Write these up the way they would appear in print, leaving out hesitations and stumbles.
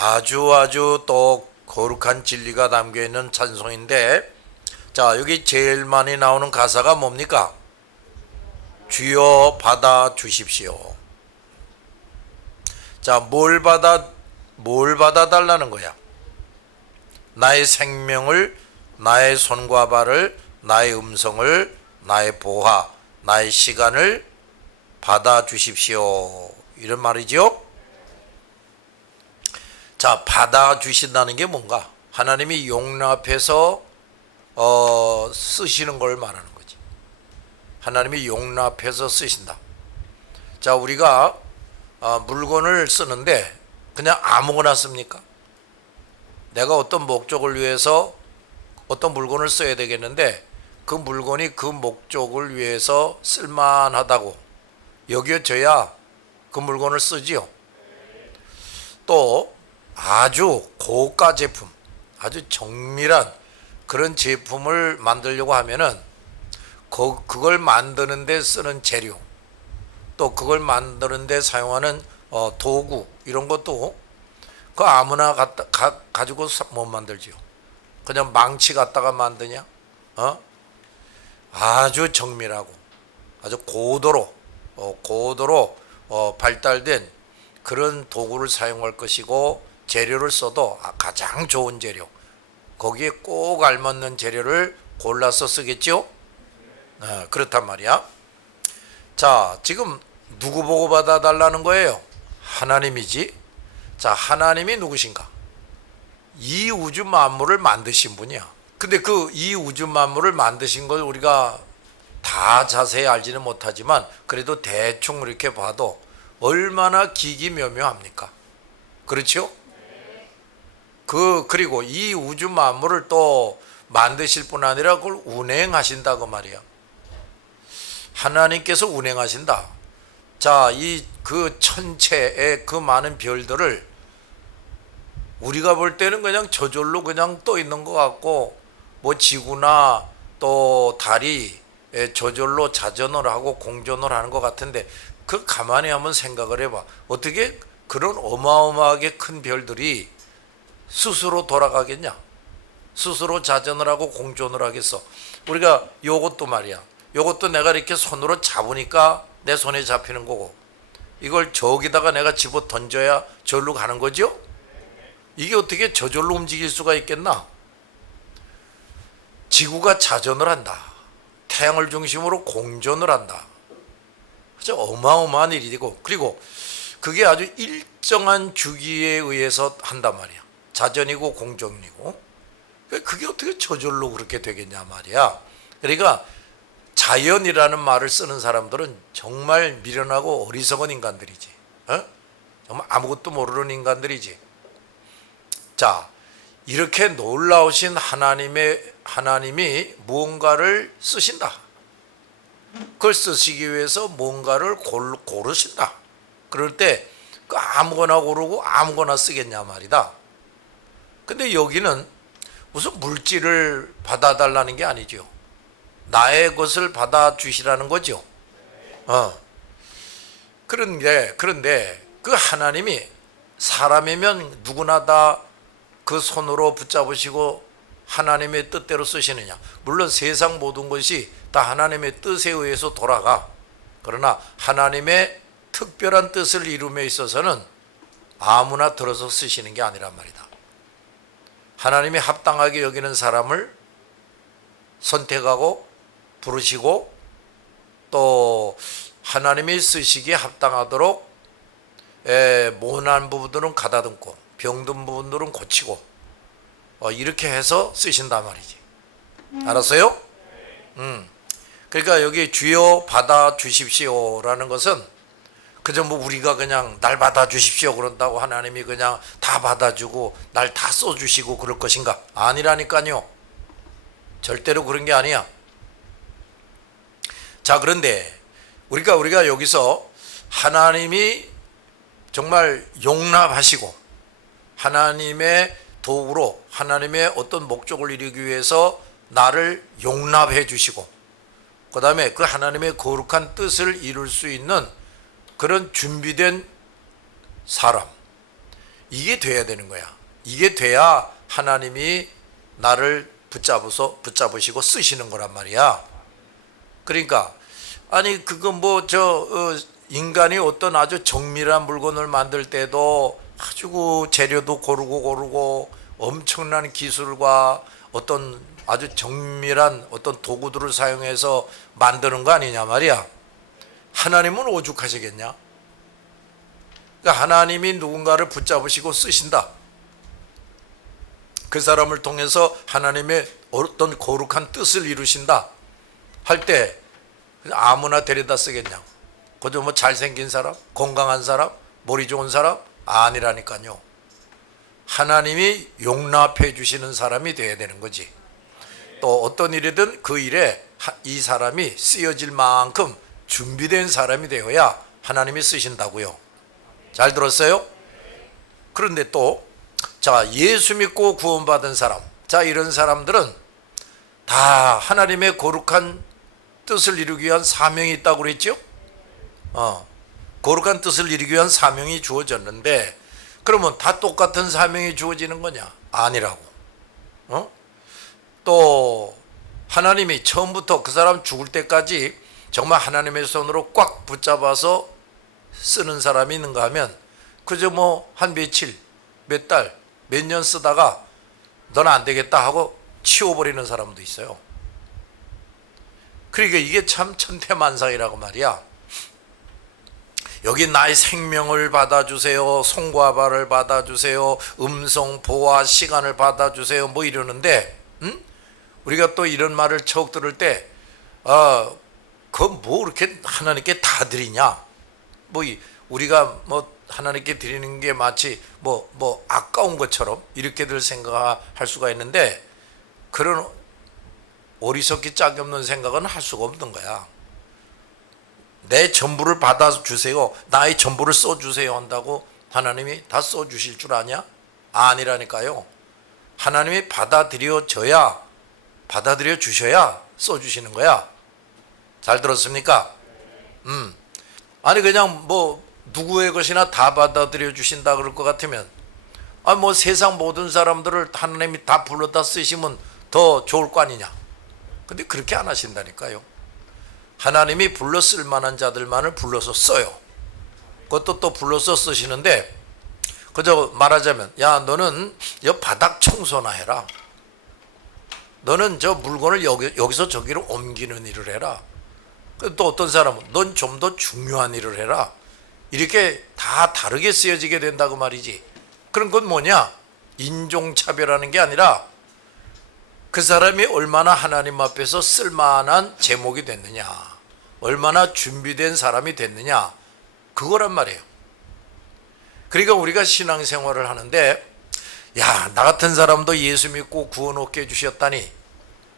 아주 또 거룩한 진리가 담겨 있는 찬송인데, 자, 여기 제일 많이 나오는 가사가 뭡니까? 주여 받아 주십시오. 자, 뭘 받아 달라는 거야? 나의 생명을, 나의 손과 발을, 나의 음성을, 나의 보화, 나의 시간을 받아 주십시오. 이런 말이죠. 자, 받아 주신다는 게 뭔가? 하나님이 용납해서 쓰시는 걸 말하는 거지. 하나님이 용납해서 쓰신다. 자, 우리가 물건을 쓰는데 그냥 아무거나 씁니까? 내가 어떤 목적을 위해서 어떤 물건을 써야 되겠는데 그 물건이 그 목적을 위해서 쓸만하다고 여겨져야 그 물건을 쓰지요. 또 아주 고가 제품, 아주 정밀한 그런 제품을 만들려고 하면은 그걸 만드는 데 쓰는 재료, 또 그걸 만드는 데 사용하는 도구, 이런 것도 그 아무나 가지고 못 만들지요. 그냥 망치 갖다가 만드냐? 아주 정밀하고 아주 고도로 발달된 그런 도구를 사용할 것이고, 재료를 써도 가장 좋은 재료, 거기에 꼭 알맞는 재료를 골라서 쓰겠죠. 그렇단 말이야. 자, 지금 누구 보고 받아달라는 거예요? 하나님이지. 자, 하나님이 누구신가? 이 우주 만물을 만드신 분이야. 근데 그 이 우주 만물을 만드신 걸 우리가 다 자세히 알지는 못하지만 그래도 대충 이렇게 봐도 얼마나 기기묘묘합니까? 그렇죠? 그리고 이 우주 만물을 또 만드실 뿐 아니라 그걸 운행하신다고 말이야. 하나님께서 운행하신다. 자, 그 천체의 그 많은 별들을 우리가 볼 때는 그냥 저절로 그냥 떠 있는 것 같고, 뭐 지구나 또 달이 저절로 자전을 하고 공전을 하는 것 같은데, 그 가만히 한번 생각을 해봐. 어떻게 그런 어마어마하게 큰 별들이 스스로 돌아가겠냐? 스스로 자전을 하고 공전을 하겠어? 우리가 요것도 말이야. 요것도 내가 이렇게 손으로 잡으니까 내 손에 잡히는 거고, 이걸 저기다가 내가 집어 던져야 절로 가는 거죠? 이게 어떻게 저절로 움직일 수가 있겠나? 지구가 자전을 한다. 태양을 중심으로 공전을 한다. 진짜 어마어마한 일이고, 그리고 그게 아주 일정한 주기에 의해서 한단 말이야. 자전이고 공전이고. 그게 어떻게 저절로 그렇게 되겠냐 말이야. 그러니까 자연이라는 말을 쓰는 사람들은 정말 미련하고 어리석은 인간들이지. 정말 아무것도 모르는 인간들이지. 자, 이렇게 놀라우신 하나님이 무언가를 쓰신다. 그걸 쓰시기 위해서 뭔가를 고르신다. 그럴 때 그 아무거나 고르고 아무거나 쓰겠냐 말이다. 근데 여기는 무슨 물질을 받아달라는 게 아니죠. 나의 것을 받아주시라는 거죠. 그런데 그 하나님이 사람이면 누구나 다 그 손으로 붙잡으시고 하나님의 뜻대로 쓰시느냐? 물론 세상 모든 것이 다 하나님의 뜻에 의해서 돌아가. 그러나 하나님의 특별한 뜻을 이룸에 있어서는 아무나 들어서 쓰시는 게 아니란 말이다. 하나님이 합당하게 여기는 사람을 선택하고 부르시고, 또 하나님이 쓰시기에 합당하도록 모난 부분들은 가다듬고 병든 부분들은 고치고 이렇게 해서 쓰신단 말이지. 알았어요? 그러니까 여기 주여 받아 주십시오라는 것은 그저 뭐 우리가 그냥 날 받아 주십시오 그런다고 하나님이 그냥 다 받아주고 날 다 써주시고 그럴 것인가? 아니라니까요. 절대로 그런 게 아니야. 자, 그런데 우리가 여기서 하나님이 정말 용납하시고 하나님의 도구로 하나님의 어떤 목적을 이루기 위해서 나를 용납해 주시고, 그 다음에 그 하나님의 거룩한 뜻을 이룰 수 있는 그런 준비된 사람, 이게 돼야 되는 거야. 이게 돼야 하나님이 나를 붙잡으시고 쓰시는 거란 말이야. 그러니까 아니 그거 뭐 인간이 어떤 아주 정밀한 물건을 만들 때도 아주 그 재료도 고르고 엄청난 기술과 어떤 아주 정밀한 어떤 도구들을 사용해서 만드는 거 아니냐 말이야. 하나님은 오죽하시겠냐? 그러니까 하나님이 누군가를 붙잡으시고 쓰신다. 그 사람을 통해서 하나님의 어떤 거룩한 뜻을 이루신다 할 때 아무나 데려다 쓰겠냐고. 그저 뭐 잘생긴 사람, 건강한 사람, 머리 좋은 사람 아니라니까요. 하나님이 용납해 주시는 사람이 돼야 되는 거지. 또 어떤 일이든 그 일에 이 사람이 쓰여질 만큼 준비된 사람이 되어야 하나님이 쓰신다고요. 잘 들었어요? 그런데 또 예수 믿고 구원받은 사람, 이런 사람들은 다 하나님의 거룩한 뜻을 이루기 위한 사명이 있다고 그랬죠? 거룩한 뜻을 이루기 위한 사명이 주어졌는데, 그러면 다 똑같은 사명이 주어지는 거냐? 아니라고. 또 하나님이 처음부터 그 사람 죽을 때까지 정말 하나님의 손으로 꽉 붙잡아서 쓰는 사람이 있는가 하면 그저 뭐 한 며칠, 몇 달, 몇 년 쓰다가 너는 안 되겠다 하고 치워버리는 사람도 있어요. 그러니까 이게 참 천태만상이라고 말이야. 여기 나의 생명을 받아주세요, 손과 발을 받아주세요, 음성, 보아, 시간을 받아주세요 뭐 이러는데, 우리가 또 이런 말을 처음 들을 때 그거 뭐 그렇게 하나님께 다 드리냐, 뭐 우리가 뭐 하나님께 드리는 게 마치 뭐 아까운 것처럼 이렇게들 생각할 수가 있는데, 그런 어리석기 짝이 없는 생각은 할 수가 없는 거야. 내 전부를 받아주세요, 나의 전부를 써주세요 한다고 하나님이 다 써주실 줄 아냐? 아니라니까요. 하나님이 받아들여 주셔야 써주시는 거야. 잘 들었습니까? 아니 그냥 뭐 누구의 것이나 다 받아들여 주신다 그럴 것 같으면 뭐 세상 모든 사람들을 하나님이 다 불러다 쓰시면 더 좋을 거 아니냐. 근데 그렇게 안 하신다니까요. 하나님이 불러 쓸 만한 자들만을 불러서 써요. 그것도 또 불러서 쓰시는데, 그저 말하자면 야 너는 바닥 청소나 해라, 너는 저 물건을 여기서 저기로 옮기는 일을 해라, 또 어떤 사람은 넌 좀 더 중요한 일을 해라. 이렇게 다 다르게 쓰여지게 된다고 말이지. 그런 건 뭐냐? 인종차별하는 게 아니라 그 사람이 얼마나 하나님 앞에서 쓸만한 제목이 됐느냐, 얼마나 준비된 사람이 됐느냐, 그거란 말이에요. 그러니까 우리가 신앙생활을 하는데 야, 나 같은 사람도 예수 믿고 구원 얻게 해주셨다니,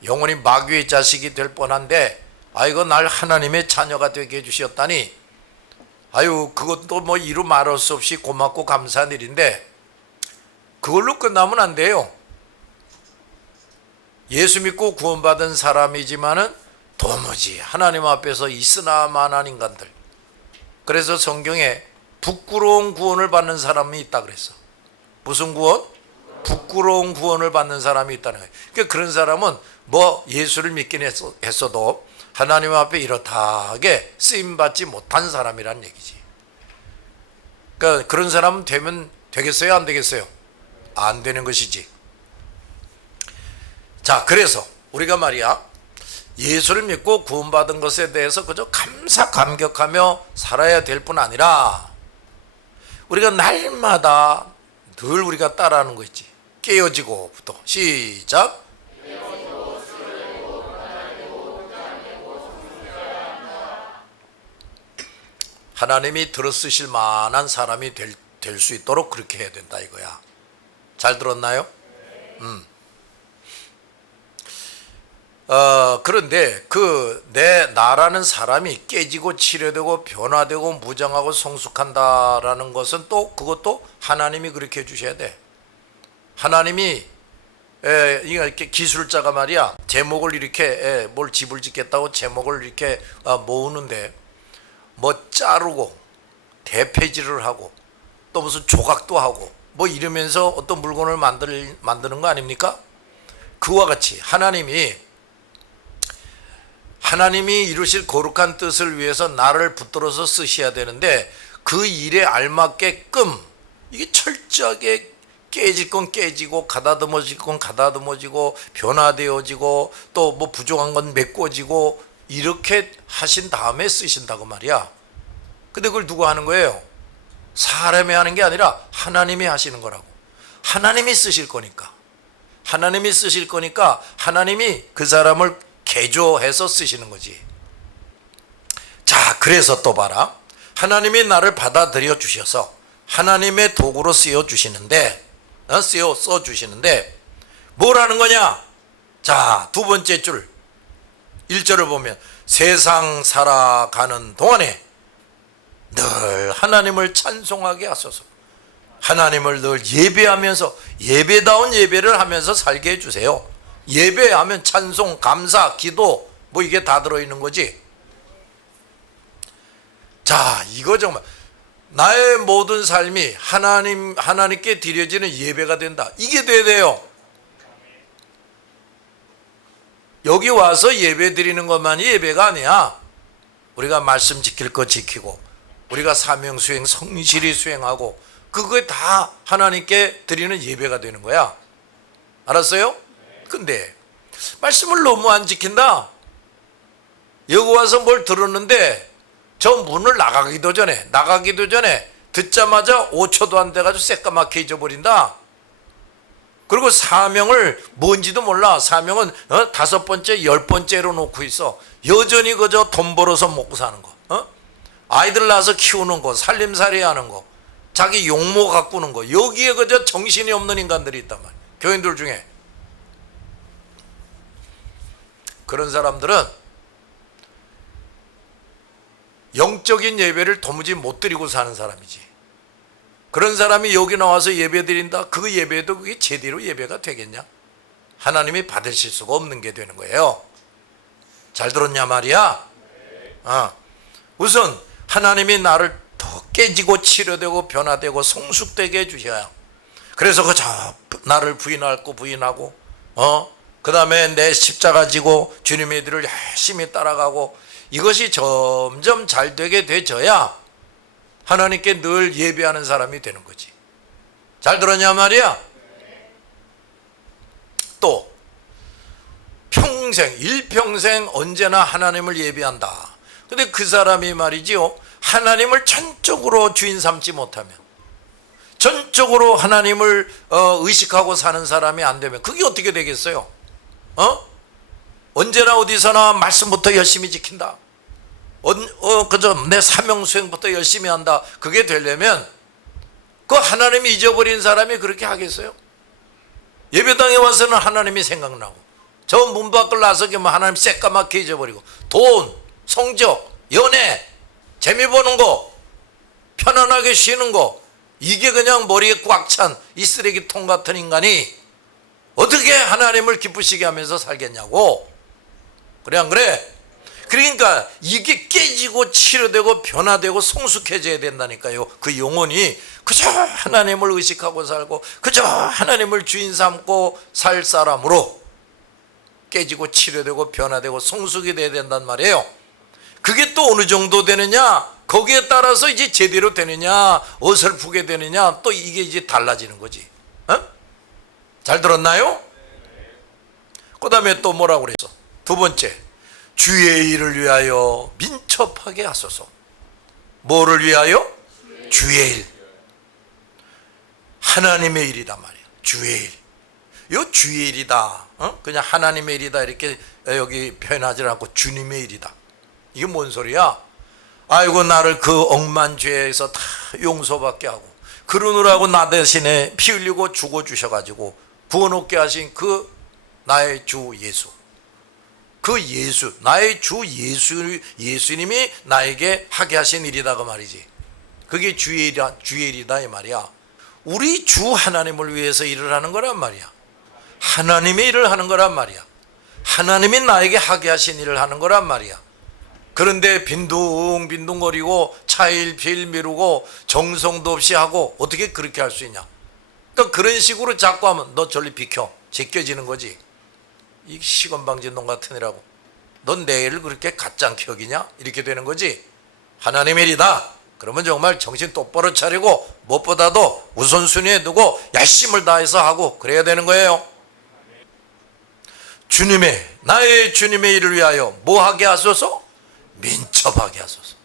영원히 마귀의 자식이 될 뻔한데 아이고 날 하나님의 자녀가 되게 해주셨다니, 아유 그것도 뭐 이루 말할 수 없이 고맙고 감사한 일인데 그걸로 끝나면 안 돼요. 예수 믿고 구원받은 사람이지만은 도무지 하나님 앞에서 있으나마나한 인간들. 그래서 성경에 부끄러운 구원을 받는 사람이 있다 그랬어. 무슨 구원? 부끄러운 구원을 받는 사람이 있다는 거예요. 그러니까 그런 사람은 뭐 예수를 믿긴 했어도 하나님 앞에 이렇다하게 쓰임받지 못한 사람이란 얘기지. 그러니까 그런 사람은 되면 되겠어요, 안 되겠어요? 안 되는 것이지. 자, 그래서 우리가 말이야, 예수를 믿고 구원받은 것에 대해서 그저 감격하며 살아야 될 뿐 아니라 우리가 날마다 늘 우리가 따라하는 거 있지. 깨어지고부터 시작. 하나님이 들어쓰실 만한 사람이 될 수 있도록 그렇게 해야 된다 이거야. 잘 들었나요? 그런데 나라는 사람이 깨지고 치료되고 변화되고 무장하고 성숙한다라는 것은 또 그것도 하나님이 그렇게 해주셔야 돼. 하나님이 이렇게 기술자가 말이야, 제목을 이렇게 뭘 집을 짓겠다고 제목을 이렇게 모으는데 뭐 자르고 대패질을 하고 또 무슨 조각도 하고 뭐 이러면서 어떤 물건을 만드는 거 아닙니까? 그와 같이 하나님이 이루실 거룩한 뜻을 위해서 나를 붙들어서 쓰셔야 되는데, 그 일에 알맞게끔 이게 철저하게 깨질 건 깨지고 가다듬어질 건 가다듬어지고 변화되어지고 또 뭐 부족한 건 메꿔지고 이렇게 하신 다음에 쓰신다고 말이야. 근데 그걸 누가 하는 거예요? 사람이 하는 게 아니라 하나님이 하시는 거라고. 하나님이 쓰실 거니까. 하나님이 그 사람을 개조해서 쓰시는 거지. 자, 그래서 또 봐라. 하나님이 나를 받아들여 주셔서 하나님의 도구로 쓰여 주시는데, 써 주시는데 뭘 하는 거냐? 자, 두 번째 줄 1절을 보면 세상 살아가는 동안에 늘 하나님을 찬송하게 하소서. 하나님을 늘 예배하면서 예배다운 예배를 하면서 살게 해주세요. 예배하면 찬송, 감사, 기도 뭐 이게 다 들어있는 거지. 자, 이거 정말 나의 모든 삶이 하나님께 드려지는 예배가 된다. 이게 돼야 돼요. 여기 와서 예배 드리는 것만이 예배가 아니야. 우리가 말씀 지킬 거 지키고, 우리가 사명 수행 성실히 수행하고, 그거에 다 하나님께 드리는 예배가 되는 거야. 알았어요? 근데 말씀을 너무 안 지킨다. 여기 와서 뭘 들었는데 저 문을 나가기도 전에 듣자마자 5초도 안 돼가지고 새까맣게 잊어버린다. 그리고 사명을 뭔지도 몰라. 사명은 5번째, 10번째로 놓고 있어. 여전히 그저 돈 벌어서 먹고 사는 거, 아이들 낳아서 키우는 거, 살림살이 하는 거, 자기 용모 가꾸는 거, 여기에 그저 정신이 없는 인간들이 있단 말이야. 교인들 중에. 그런 사람들은 영적인 예배를 도무지 못 드리고 사는 사람이지. 그런 사람이 여기 나와서 예배 드린다. 그 예배도 그게 제대로 예배가 되겠냐? 하나님이 받으실 수가 없는 게 되는 거예요. 잘 들었냐 말이야? 우선 하나님이 나를 더 깨지고 치료되고 변화되고 성숙되게 해주셔야. 그래서 그저 나를 부인하고 그 다음에 내 십자가 지고 주님의 길을 열심히 따라가고, 이것이 점점 잘 되게 돼져야 하나님께 늘 예배하는 사람이 되는 거지. 잘 들었냐 말이야? 또 일평생 언제나 하나님을 예배한다. 근데 그 사람이 말이지요, 하나님을 전적으로 주인 삼지 못하면, 전적으로 하나님을 의식하고 사는 사람이 안 되면 그게 어떻게 되겠어요? 언제나 어디서나 말씀부터 열심히 지킨다. 그저 내 사명 수행부터 열심히 한다. 그게 되려면 그 하나님이 잊어버린 사람이 그렇게 하겠어요? 예배당에 와서는 하나님이 생각나고, 저 문 밖을 나서기만 하나님 새까맣게 잊어버리고, 돈, 성적, 연애, 재미 보는 거, 편안하게 쉬는 거, 이게 그냥 머리에 꽉 찬 이 쓰레기통 같은 인간이 어떻게 하나님을 기쁘시게 하면서 살겠냐고. 그래 안 그래? 그러니까 이게 깨지고 치료되고 변화되고 성숙해져야 된다니까요. 그 영혼이 그저 하나님을 의식하고 살고 그저 하나님을 주인 삼고 살 사람으로 깨지고 치료되고 변화되고 성숙이 돼야 된단 말이에요. 그게 또 어느 정도 되느냐, 거기에 따라서 이제 제대로 되느냐 어설프게 되느냐, 또 이게 이제 달라지는 거지. 잘 들었나요? 그 다음에 또 뭐라고 그랬어? 두 번째, 주의 일을 위하여 민첩하게 하소서. 뭐를 위하여? 주의 일. 하나님의 일이란 말이야. 주의 일. 요 주의 일이다. 그냥 하나님의 일이다 이렇게 여기 표현하지 않고 주님의 일이다. 이게 뭔 소리야? 아이고 나를 그 억만 죄에서 다 용서받게 하고 그러느라고 나 대신에 피 흘리고 죽어주셔가지고 구원 얻게 하신 그 나의 주 예수, 그 예수, 나의 주 예수님이 나에게 하게 하신 일이다 그 말이지. 그게 주의 일이다 이 말이야. 우리 주 하나님을 위해서 일을 하는 거란 말이야. 하나님의 일을 하는 거란 말이야. 하나님이 나에게 하게 하신 일을 하는 거란 말이야. 그런데 빈둥빈둥거리고 차일피일 미루고 정성도 없이 하고 어떻게 그렇게 할 수 있냐? 또 그런 식으로 자꾸 하면 너 저리 비켜. 제껴지는 거지. 이 시건방진 놈 같은 이라고. 넌 내일 그렇게 가짱 격이냐? 이렇게 되는 거지. 하나님의 일이다. 그러면 정말 정신 똑바로 차리고 무엇보다도 우선순위에 두고 열심을 다해서 하고 그래야 되는 거예요. 나의 주님의 일을 위하여 뭐 하게 하소서? 민첩하게 하소서.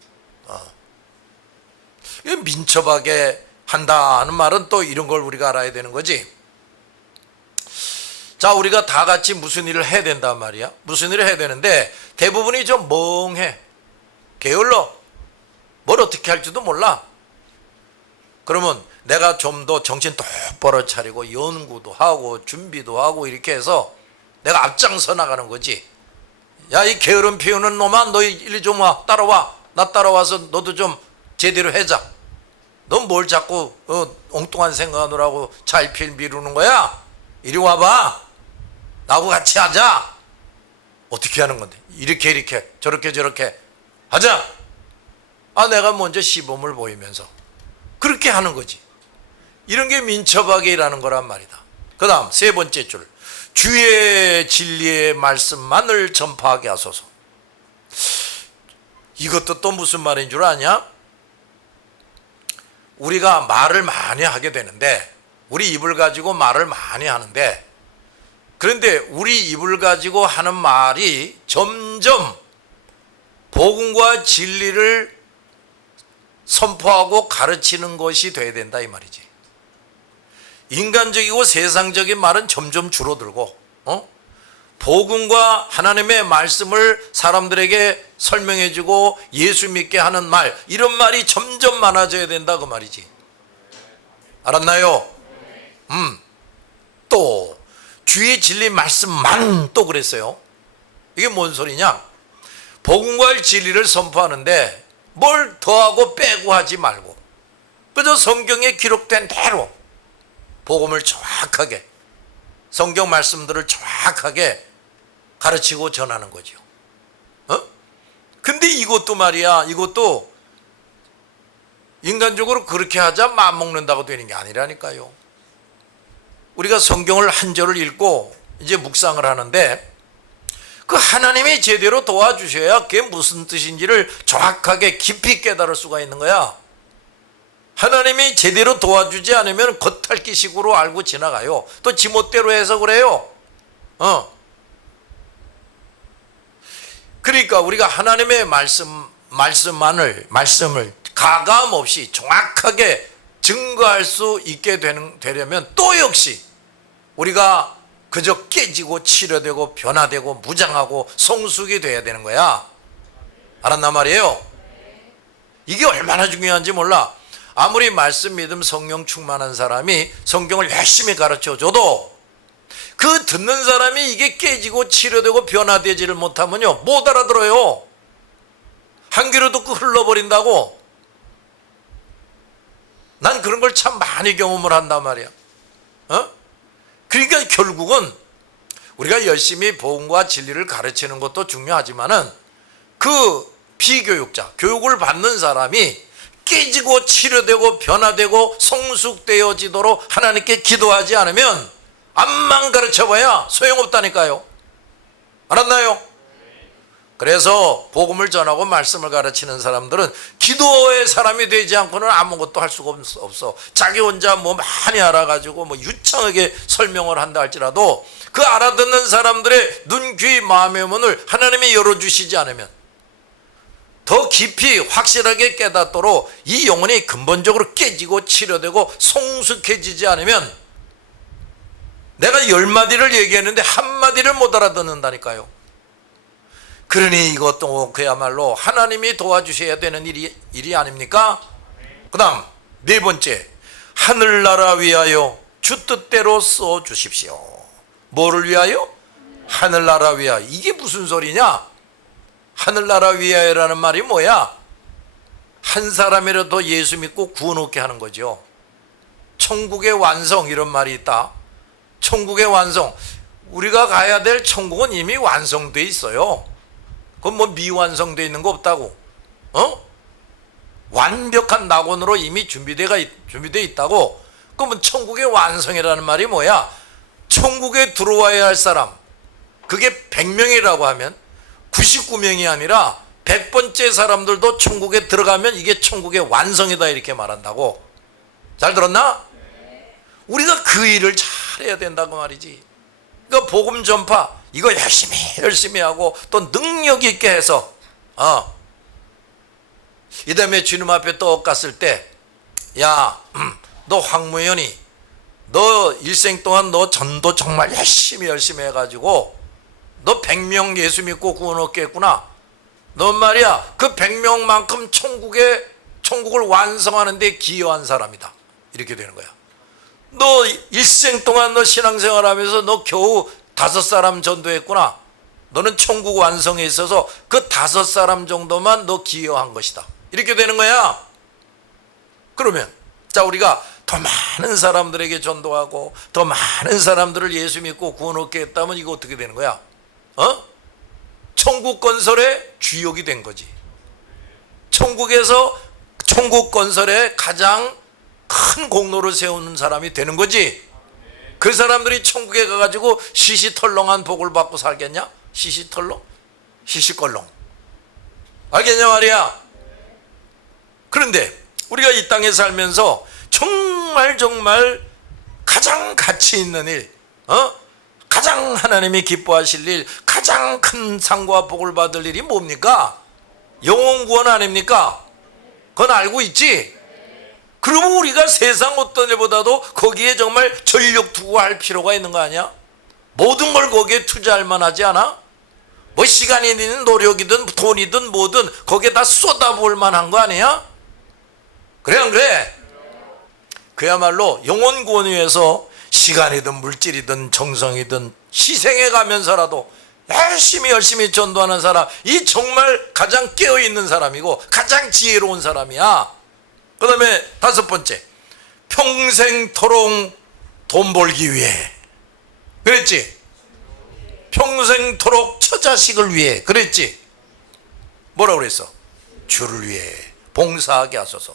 민첩하게 한다 하는 말은 또 이런 걸 우리가 알아야 되는 거지. 자, 우리가 다 같이 무슨 일을 해야 된단 말이야. 무슨 일을 해야 되는데 대부분이 좀 멍해, 게을러, 뭘 어떻게 할지도 몰라. 그러면 내가 좀 더 정신 똑바로 차리고 연구도 하고 준비도 하고 이렇게 해서 내가 앞장서 나가는 거지. 야, 이 게으름 피우는 놈아, 너 이리 좀 와, 따라와. 나 따라와서 너도 좀 제대로 해자. 넌 뭘 자꾸 엉뚱한 생각하느라고 잘필 미루는 거야? 이리 와봐. 나하고 같이 하자. 어떻게 하는 건데? 이렇게 저렇게 하자. 내가 먼저 시범을 보이면서 그렇게 하는 거지. 이런 게 민첩하게 일하는 거란 말이다. 그 다음 세 번째 줄, 주의 진리의 말씀만을 전파하게 하소서. 이것도 또 무슨 말인 줄 아냐? 우리가 말을 많이 하게 되는데, 우리 입을 가지고 말을 많이 하는데, 그런데 우리 입을 가지고 하는 말이 점점 복음과 진리를 선포하고 가르치는 것이 돼야 된다 이 말이지. 인간적이고 세상적인 말은 점점 줄어들고 복음과 하나님의 말씀을 사람들에게 설명해주고 예수 믿게 하는 말, 이런 말이 점점 많아져야 된다 그 말이지. 알았나요? 또 주의 진리 말씀만 또 그랬어요. 이게 뭔 소리냐? 복음과 진리를 선포하는데 뭘 더하고 빼고 하지 말고 그저 성경에 기록된 대로 복음을 정확하게, 성경 말씀들을 정확하게 가르치고 전하는 거죠. 근데 이것도 말이야, 이것도 인간적으로 그렇게 하자 맘먹는다고 되는 게 아니라니까요. 우리가 성경을 한 절을 읽고 이제 묵상을 하는데 그 하나님이 제대로 도와주셔야 그게 무슨 뜻인지를 정확하게 깊이 깨달을 수가 있는 거야. 하나님이 제대로 도와주지 않으면 겉핥기식으로 알고 지나가요. 또 지멋대로 해서 그래요. 그러니까 우리가 하나님의 말씀을 가감 없이 정확하게 증거할 수 있게 되려면 또 역시 우리가 그저 깨지고 치료되고 변화되고 무장하고 성숙이 돼야 되는 거야. 알았나 말이에요? 이게 얼마나 중요한지 몰라. 아무리 말씀, 믿음, 성령 충만한 사람이 성경을 열심히 가르쳐줘도 그 듣는 사람이 이게 깨지고 치료되고 변화되지를 못하면요 못 알아들어요. 한 귀로 듣고 흘러버린다고. 난 그런 걸 참 많이 경험을 한단 말이야. 그러니까 결국은 우리가 열심히 복음과 진리를 가르치는 것도 중요하지만은 그 비교육자, 교육을 받는 사람이 깨지고 치료되고 변화되고 성숙되어지도록 하나님께 기도하지 않으면 암만 가르쳐봐야 소용없다니까요. 알았나요? 그래서 복음을 전하고 말씀을 가르치는 사람들은 기도의 사람이 되지 않고는 아무것도 할 수가 없어. 자기 혼자 뭐 많이 알아가지고 뭐 유창하게 설명을 한다 할지라도 그 알아듣는 사람들의 눈, 귀, 마음의 문을 하나님이 열어주시지 않으면, 더 깊이 확실하게 깨닫도록 이 영혼이 근본적으로 깨지고 치료되고 성숙해지지 않으면 내가 10마디를 얘기했는데 한마디를 못 알아듣는다니까요. 그러니 이것도 그야말로 하나님이 도와주셔야 되는 일이 아닙니까? 그 다음 네 번째, 하늘나라 위하여 주 뜻대로 써주십시오. 뭐를 위하여? 하늘나라 위하여. 이게 무슨 소리냐? 하늘나라 위하여라는 말이 뭐야? 한 사람이라도 예수 믿고 구원 얻게 하는 거죠. 천국의 완성, 이런 말이 있다. 천국의 완성, 우리가 가야 될 천국은 이미 완성돼 있어요. 그건 뭐 미완성돼 있는 거 없다고. 완벽한 낙원으로 이미 준비돼 있다고. 그러면 천국의 완성이라는 말이 뭐야? 천국에 들어와야 할 사람, 그게 100명이라고 하면 99명이 아니라 100번째 사람들도 천국에 들어가면 이게 천국의 완성이다, 이렇게 말한다고. 잘 들었나? 우리가 그 일을 잘해야 된다고 말이지. 그러니까 복음 전파 이거 열심히 하고 또 능력 있게 해서 이 다음에 주님 앞에 또 갔을 때, 야, 너 황무현이 너 일생 동안 너 전도 정말 열심히 해가지고 너 100명 예수 믿고 구원 얻게 했구나. 넌 말이야 그 100명만큼 천국을 완성하는 데 기여한 사람이다, 이렇게 되는 거야. 너 일생 동안 너 신앙생활 하면서 너 겨우 5사람 전도했구나. 너는 천국 완성에 있어서 그 5사람 정도만 너 기여한 것이다, 이렇게 되는 거야. 그러면 자, 우리가 더 많은 사람들에게 전도하고 더 많은 사람들을 예수 믿고 구원 얻게 했다면 이거 어떻게 되는 거야? 천국 건설의 주역이 된 거지. 천국에서 천국 건설에 가장 큰 공로를 세우는 사람이 되는 거지. 그 사람들이 천국에 가가지고 시시털렁한 복을 받고 살겠냐? 시시털렁? 시시껄렁. 알겠냐 말이야. 그런데 우리가 이 땅에 살면서 정말 가장 가치 있는 일, 가장 하나님이 기뻐하실 일, 가장 큰 상과 복을 받을 일이 뭡니까? 영혼 구원 아닙니까? 그건 알고 있지? 그러면 우리가 세상 어떤 일보다도 거기에 정말 전력 투구할 필요가 있는 거 아니야? 모든 걸 거기에 투자할 만하지 않아? 뭐 시간이든 노력이든 돈이든 뭐든 거기에 다 쏟아부을 만한 거 아니야? 그래 안 그래? 그야말로 영혼 구원을 위해서 시간이든 물질이든 정성이든 희생해 가면서라도 열심히 전도하는 사람, 이 정말 가장 깨어있는 사람이고 가장 지혜로운 사람이야. 그 다음에 5번째, 평생토록 돈 벌기 위해. 그랬지? 평생토록 처자식을 위해. 그랬지? 뭐라고 그랬어? 주를 위해 봉사하게 하소서.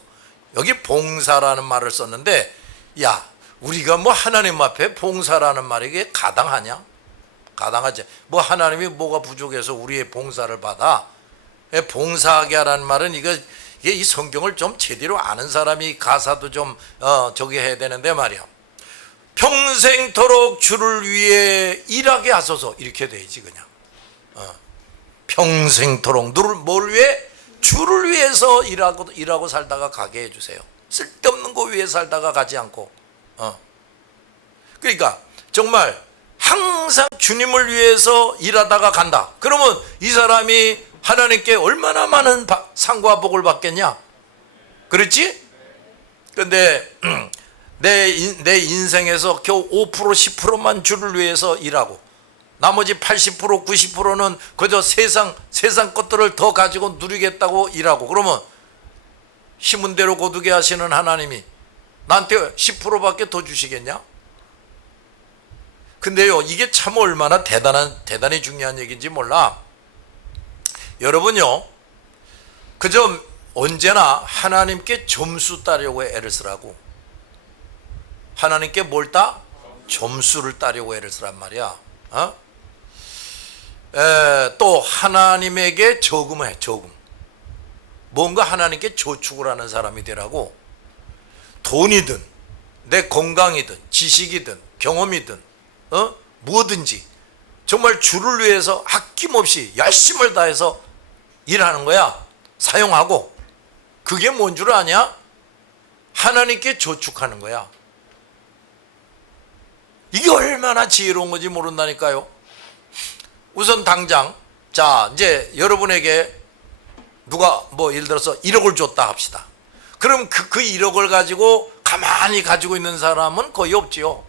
여기 봉사라는 말을 썼는데, 야, 우리가 뭐 하나님 앞에 봉사라는 말이 이게 가당하냐? 가당하지. 뭐 하나님이 뭐가 부족해서 우리의 봉사를 받아? 봉사하게 하라는 말은 이게 이 성경을 좀 제대로 아는 사람이 가사도 좀 저기 해야 되는데 말이야. 평생토록 주를 위해 일하게 하소서, 이렇게 돼야지 그냥. 평생토록 누를 뭘 위해? 주를 위해서 일하고 살다가 가게 해주세요. 쓸데없는 거 위해 살다가 가지 않고. 그러니까 정말 항상 주님을 위해서 일하다가 간다. 그러면 이 사람이 하나님께 얼마나 많은 상과 복을 받겠냐? 그렇지? 근데 내 인생에서 겨우 5% 10%만 주를 위해서 일하고 나머지 80% 90%는 그저 세상 것들을 더 가지고 누리겠다고 일하고, 그러면 힘은 대로 거두게 하시는 하나님이 나한테 10%밖에 더 주시겠냐? 근데요, 이게 참 얼마나 대단히 중요한 얘기인지 몰라. 여러분요, 그저 언제나 하나님께 점수 따려고 애를 쓰라고. 하나님께 뭘 따? 점수를 따려고 애를 쓰란 말이야. 또 하나님에게 저금해. 저금. 뭔가 하나님께 저축을 하는 사람이 되라고. 돈이든 내 건강이든 지식이든 경험이든 뭐든지 정말 주를 위해서 아낌없이 열심을 다해서 일하는 거야. 사용하고. 그게 뭔 줄 아냐? 하나님께 저축하는 거야. 이게 얼마나 지혜로운 건지 모른다니까요. 우선 당장, 자, 이제 여러분에게 누가 뭐 예를 들어서 1억을 줬다 합시다. 그럼 그 1억을 가지고 가만히 가지고 있는 사람은 거의 없지요.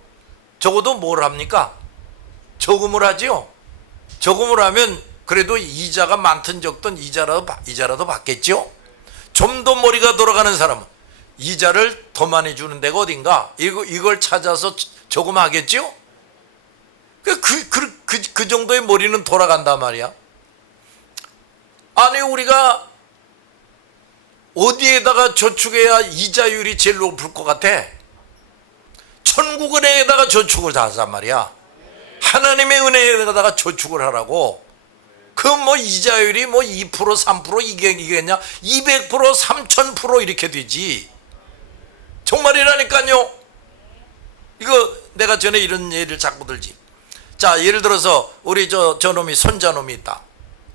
적어도 뭘 합니까? 저금을 하지요. 저금을 하면 그래도 이자가 많든 적든 이자라도 받겠죠. 좀 더 머리가 돌아가는 사람은 이자를 더 많이 주는 데가 어딘가, 이걸 찾아서 저금하겠죠. 그 정도의 머리는 돌아간단 말이야. 아니, 우리가 어디에다가 저축해야 이자율이 제일 높을 것 같아? 천국 은혜에다가 저축을 하란 말이야. 하나님의 은혜에다가 저축을 하라고. 그 뭐 이자율이 뭐 2% 3% 이게냐? 200% 3000% 이렇게 되지. 정말이라니까요. 이거 내가 전에 이런 예를 자꾸 들지. 자, 예를 들어서 우리 저놈이 손자놈이 있다.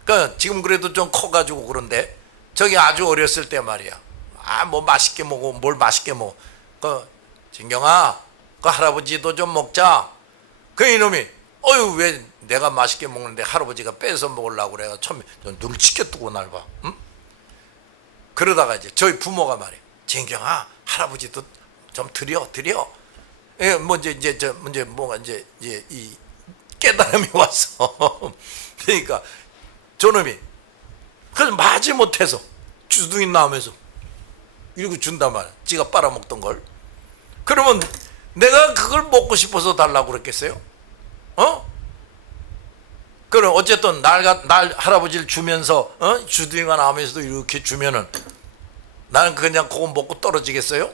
그러니까 지금 그래도 좀 커가지고 그런데 저기 아주 어렸을 때 말이야. 뭐 맛있게 먹어. 뭘 맛있게 먹어. 진경아, 그 할아버지도 좀 먹자. 그 이놈이 왜 내가 맛있게 먹는데 할아버지가 뺏어 먹으려고 그래. 처음에 눈을 치켜 뜨고 날 봐. 응? 그러다가 이제 저희 부모가 말이야. 진경아, 할아버지도 좀 드려. 예, 이제 뭐가 이제 이 깨달음이 왔어. 그러니까 저놈이 그래서 마지 못해서 주둥이 나오면서 이러고 준단 말이야. 지가 빨아먹던 걸. 그러면 내가 그걸 먹고 싶어서 달라고 그랬겠어요? 그럼 어쨌든 날 할아버지를 주면서 주둥이가 나오면서도 이렇게 주면은 나는 그냥 그거 먹고 떨어지겠어요?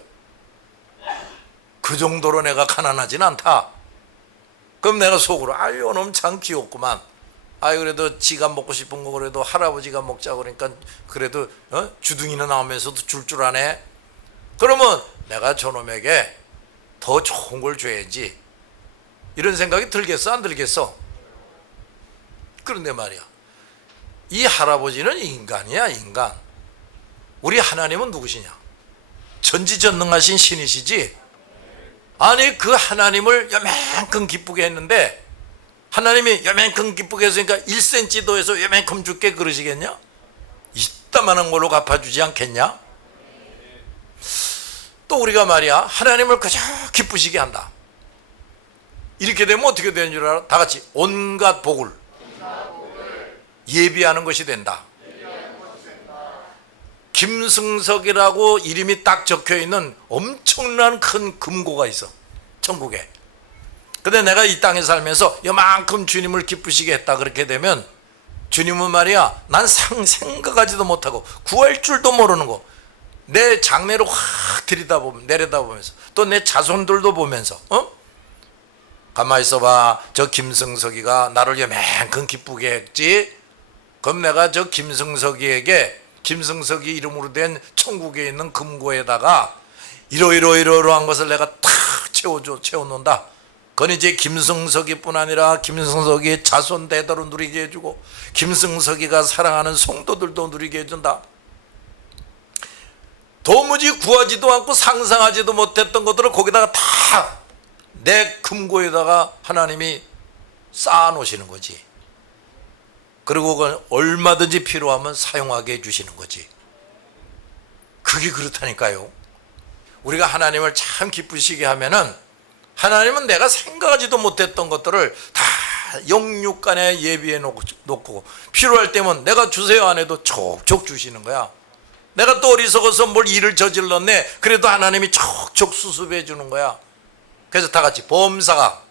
그 정도로 내가 가난하진 않다. 그럼 내가 속으로 이놈 참 귀엽구만. 그래도 지가 먹고 싶은 거 그래도 할아버지가 먹자 그러니까 그래도 주둥이는 나오면서도 줄 아네. 그러면 내가 저놈에게 더 좋은 걸 줘야지. 이런 생각이 들겠어 안 들겠어? 그런데 말이야, 이 할아버지는 인간이야, 인간. 우리 하나님은 누구시냐? 전지전능하신 신이시지. 아니 그 하나님을 요만큼 기쁘게 했는데, 하나님이 요만큼 기쁘게 했으니까 1cm도 해서 요만큼 줄게 그러시겠냐? 이따만한 걸로 갚아주지 않겠냐? 또 우리가 말이야, 하나님을 그저 기쁘시게 한다. 이렇게 되면 어떻게 되는 줄 알아? 다 같이 온갖 복을 예비하는 것이 된다. 김승석이라고 이름이 딱 적혀있는 엄청난 큰 금고가 있어, 천국에. 근데 내가 이 땅에 살면서 이만큼 주님을 기쁘시게 했다 그렇게 되면, 주님은 말이야, 난 생각하지도 못하고 구할 줄도 모르는 거, 내 장래를 확 내려다보면서 또 내 자손들도 보면서 가만히 있어봐. 저 김승석이가 나를 이만큼 기쁘게 했지. 그럼 내가 저 김승석이에게 김승석이 이름으로 된 천국에 있는 금고에다가 이러한 것을 내가 탁 채워놓는다. 그건 이제 김승석이 뿐 아니라 김승석이 자손 대대로 누리게 해주고 김승석이가 사랑하는 성도들도 누리게 해준다. 도무지 구하지도 않고 상상하지도 못했던 것들을 거기다가 다 내 금고에다가 하나님이 쌓아 놓으시는 거지. 그리고 그건 얼마든지 필요하면 사용하게 해주시는 거지. 그게 그렇다니까요. 우리가 하나님을 참 기쁘시게 하면은, 하나님은 내가 생각하지도 못했던 것들을 다 영육간에 예비해 놓고 필요할 때면 내가 주세요 안 해도 촉촉 주시는 거야. 내가 또 어리석어서 뭘 일을 저질렀네, 그래도 하나님이 촉촉 수습해 주는 거야. 그래서 다 같이 범사가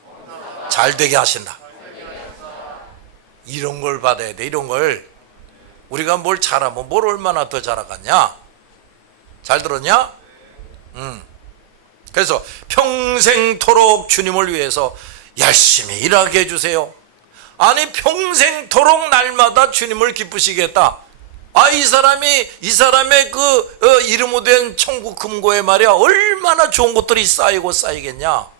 잘 되게 하신다. 이런 걸 받아야 돼. 이런 걸. 우리가 뭘 잘하면 뭘 얼마나 더 잘하겠냐? 잘 들었냐? 그래서 평생토록 주님을 위해서 열심히 일하게 해주세요. 아니 평생토록 날마다 주님을 기쁘시겠다. 이 사람의 그 이름으로 된 천국 금고에 말이야, 얼마나 좋은 것들이 쌓이겠냐?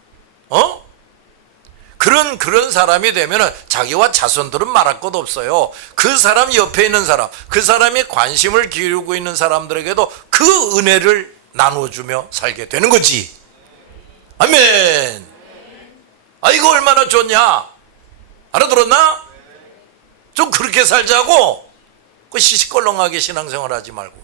그런 사람이 되면은 자기와 자손들은 말할 것 없어요. 그 사람 옆에 있는 사람, 그 사람이 관심을 기울이고 있는 사람들에게도 그 은혜를 나눠주며 살게 되는 거지. 아멘. 이거 얼마나 좋냐? 알아들었나? 좀 그렇게 살자고. 그 시시껄렁하게 신앙생활 하지 말고.